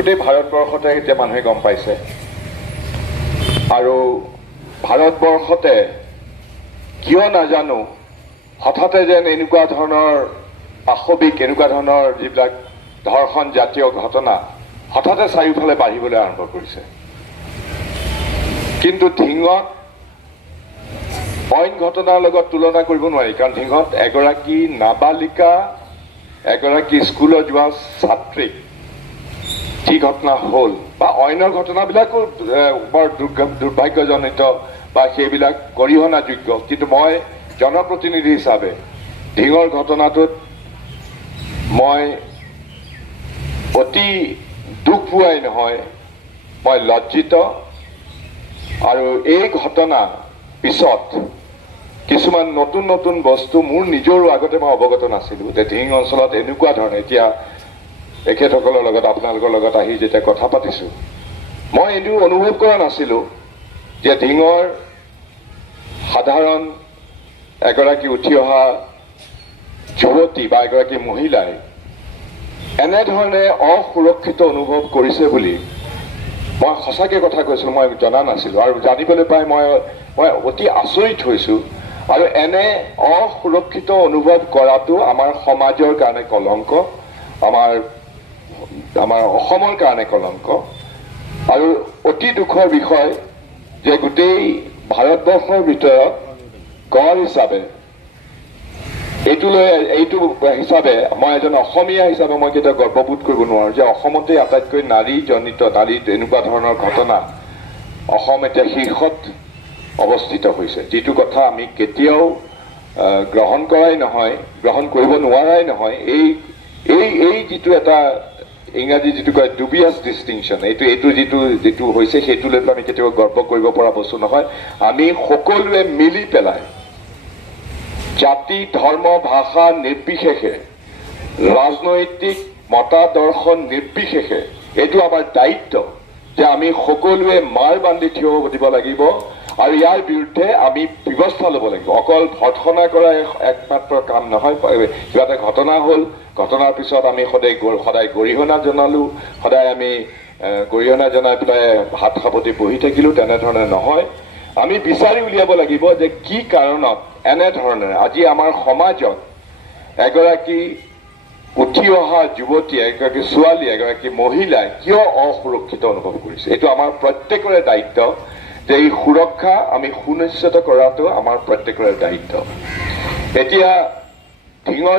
গোটেই ভাৰতবৰ্ষতে এতিয়া মানুহে গম পাইছে আৰু ভাৰতবৰ্ষতে কিয় নাজানো হঠাতে যেন এনেকুৱা ধৰণৰ পাশবিক এনেকুৱা ধৰণৰ যিবিলাক ধৰ্ষণ জাতীয় ঘটনা হঠাতে চাৰিওফালে বাঢ়িবলৈ আৰম্ভ কৰিছে। কিন্তু ধিঙত অইন ঘটনাৰ লগত তুলনা কৰিব নোৱাৰি, কাৰণ ধিঙত এগৰাকী নাবালিকা এগৰাকী স্কুলত যোৱা ছাত্ৰীক কি ঘটনা হ'ল বা অইনৰ ঘটনাবিলাকো বৰ দুৰ্ভাগ্যজনিত বা সেইবিলাক গৰিহণাযোগ্য, কিন্তু মই জনপ্ৰতিনিধি হিচাপে ধিঙৰ ঘটনাটোত মই অতি দুখ পোৱাই নহয়, মই লজ্জিত। আৰু এই ঘটনা পিছত কিছুমান নতুন নতুন বস্তু মোৰ নিজৰো আগতে মই অৱগত নাছিলোঁ যে ধিং অঞ্চলত এনেকুৱা ধৰণে এতিয়া এখেতসকলৰ লগত আপোনালোকৰ লগত আহি যেতিয়া কথা পাতিছোঁ মই এইটো অনুভৱ কৰা নাছিলোঁ যে ধিঙৰ সাধাৰণ এগৰাকী উঠি অহা যুৱতী বা এগৰাকী মহিলাই এনেধৰণে অসুৰক্ষিত অনুভৱ কৰিছে বুলি মই সঁচাকৈ কথা কৈছিলোঁ, মই জনা নাছিলোঁ। আৰু জানিবলৈ পাই মই অতি আচৰিত হৈছোঁ। আৰু এনে অসুৰক্ষিত অনুভৱ কৰাটো আমাৰ সমাজৰ কাৰণে কলংক, আমাৰ অসমৰ কাৰণে কলংক। আৰু অতি দুখৰ বিষয় যে গোটেই ভাৰতবৰ্ষৰ ভিতৰত গড় হিচাপে এইটো হিচাপে মই এজন অসমীয়া হিচাপে মই কেতিয়াও গৰ্ববোধ কৰিব নোৱাৰোঁ যে অসমতে আটাইতকৈ নাৰীজনিত এনেকুৱা ধৰণৰ ঘটনা অসম এতিয়া শীৰ্ষত অৱস্থিত হৈছে, যিটো কথা আমি কেতিয়াও গ্ৰহণ কৰাই নহয়, গ্ৰহণ কৰিব নোৱাৰাই নহয়। এই যিটো এটা ইংৰাজী যিটো কয় ডুবিয়াছ ডিষ্টিংশ্যন, যিটো হৈছে সেইটো লৈ পেলাই আমি কেতিয়াও গৰ্ব কৰিব পৰা বস্তু নহয়। আমি সকলোৱে মিলি পেলাই জাতি ধৰ্ম ভাষা নিৰ্বিশেষে ৰাজনৈতিক মতাদৰ্শ নিৰ্বিশেষে এইটো আমাৰ দায়িত্ব যে আমি সকলোৱে মাৰ বান্ধি থিয় দিব লাগিব আৰু ইয়াৰ বিৰুদ্ধে আমি ব্যৱস্থা ল'ব লাগিব। অকল ভৰ্ৎসনা কৰা একমাত্ৰ কাম নহয়। কিবা এটা ঘটনা হ'ল, ঘটনাৰ পিছত আমি সদায় গৰিহণা জনালোঁ, সদায় আমি গৰিহণা জনাই পেলাই হাত সাৱটি বহি থাকিলোঁ, তেনেধৰণে নহয়। আমি বিচাৰি উলিয়াব লাগিব যে কি কাৰণত এনেধৰণে আজি আমাৰ সমাজত এগৰাকী উঠি অহা যুৱতী, এগৰাকী ছোৱালী, এগৰাকী মহিলাই কিয় অসুৰক্ষিত অনুভৱ কৰিছে। এইটো আমাৰ প্ৰত্যেকৰে দায়িত্ব যে এই সুৰক্ষা আমি সুনিশ্চিত কৰাটো আমাৰ প্ৰত্যেকৰে দায়িত্ব। এতিয়া ধিঙৰ